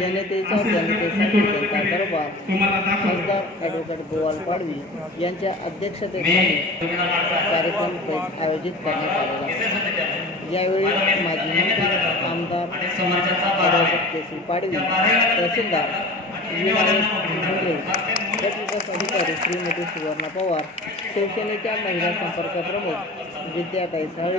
जनतेचा जनतेसाठी जनता दरबार खासदार ॲडव्होकेट गोवाल पाडवी यांच्या अध्यक्षतेखाली कार्यक्रम आयोजित करण्यात आलेला. यावेळी माजी मंत्री आमदार ॲडव्होकेट केसी पाडवी तहसीलदार गटविकास अधिकारी श्रीमती सुवर्णा पवार शिवसेनेच्या महिला संपर्क प्रमुख विद्याताई साळी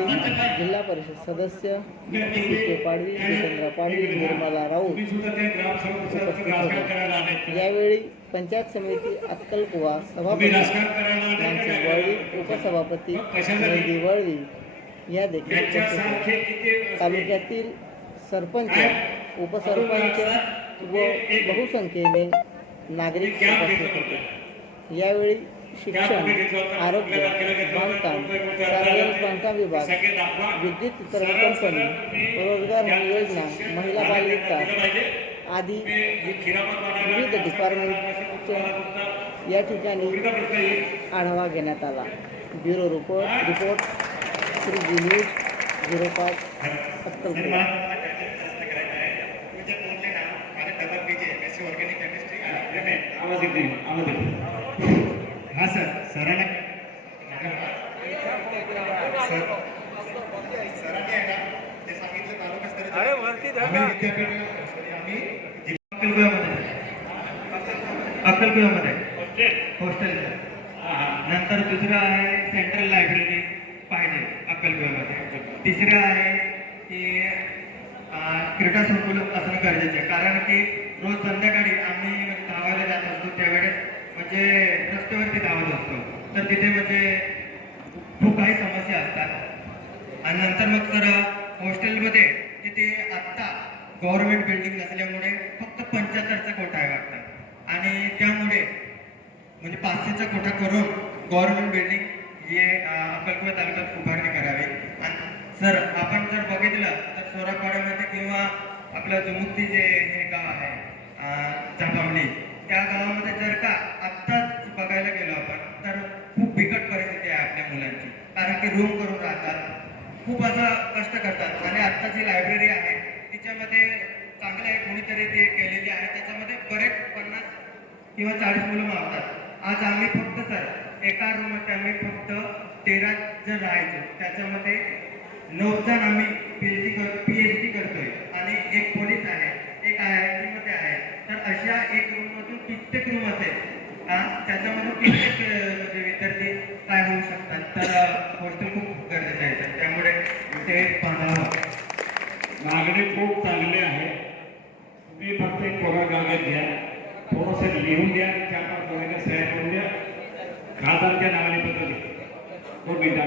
जिल्हा परिषद सदस्य के पाडवी जितेंद्र पाडवी निर्मला राऊत उपस्थित होते. यावेळी पंचायत समिती अक्कलकुवा सभापती वळवी उपसभापती मेहंदी वळवी या देखील तालुक्यातील सरपंच उपसरपंच व बहुसंख्येने नागरिक उपस्थित होते. यावेळी शिक्षण आरोग्य बांधकाम सार्वजनिक बांधकाम विभाग विद्युत वितरण कंपनी रोजगार हमी योजना महिला बाल विकास आदी विविध डिपार्टमेंटच्या या ठिकाणी आढावा घेण्यात आला. Bureau report report Shri ji news zero पाच अक्कलकोट आवाज येते आवाज येते हा सर सरांना सरांनी आहे ना ते सांगितलं तालुका विद्यापीठ हॉस्टेल नंतर दुसरं आहे सेंट्रल लायब्ररी पाहिजे अक्कलकुव्यामध्ये तिसरं आहे की क्रीडा संकुल असणं गरजेचं आहे. कारण की रोज संध्याकाळी आम्ही धावायला जात असतो त्यावेळेस म्हणजे रस्त्यावरती धावत असतो. तर तिथे म्हणजे खूप काही समस्या असतात. आणि नंतर मग सर हॉस्टेलमध्ये तिथे आत्ता गव्हर्नमेंट बिल्डिंग नसल्यामुळे फक्त पंच्याहत्तरचा कोटा आहे वाटतं. आणि त्यामुळे म्हणजे पाचशेचा कोटा करून गव्हर्नमेंट बिल्डिंग हे अं, तालुक्यात उभारणी करावी. आणि सर आपण जर बघितलं तर सोरापाड्यामध्ये किंवा आपलं जुमुक्ती जे हे गाव आहे अं, त्या गावामध्ये जर का आत्ताच बघायला गेलो आपण तर खूप बिकट परिस्थिती आहे आपल्या मुलांची. कारण की रूम करून राहतात. खूप असं कष्ट करतात. आणि आत्ता जी लायब्ररी आहे तिच्यामध्ये चांगलं आहे कोणीतरी ते केलेली आहे. त्याच्यामध्ये बरेच पन्नास किंवा चाळीस मुलं मावतात. आज आम्ही फक्त सर एका रूममध्ये आम्ही फक्त तेरा जण राहायचो. त्याच्यामध्ये नऊ जण आम्ही अशा कित्येक रूम असेल. हा, त्याच्यामधून कित्येक म्हणजे विद्यार्थी काय होऊ शकतात? तर हॉस्टेल खूप गरजेचे आहे. त्यामुळे ते बांधावं मागणी खूप चांगली आहे. तुम्ही फक्त एक कोरा कागद घ्या. थोडंसं लिहून द्या चार पाच डोळ्याने सह्या करून द्या खासदारच्या नावाने पत्र द्या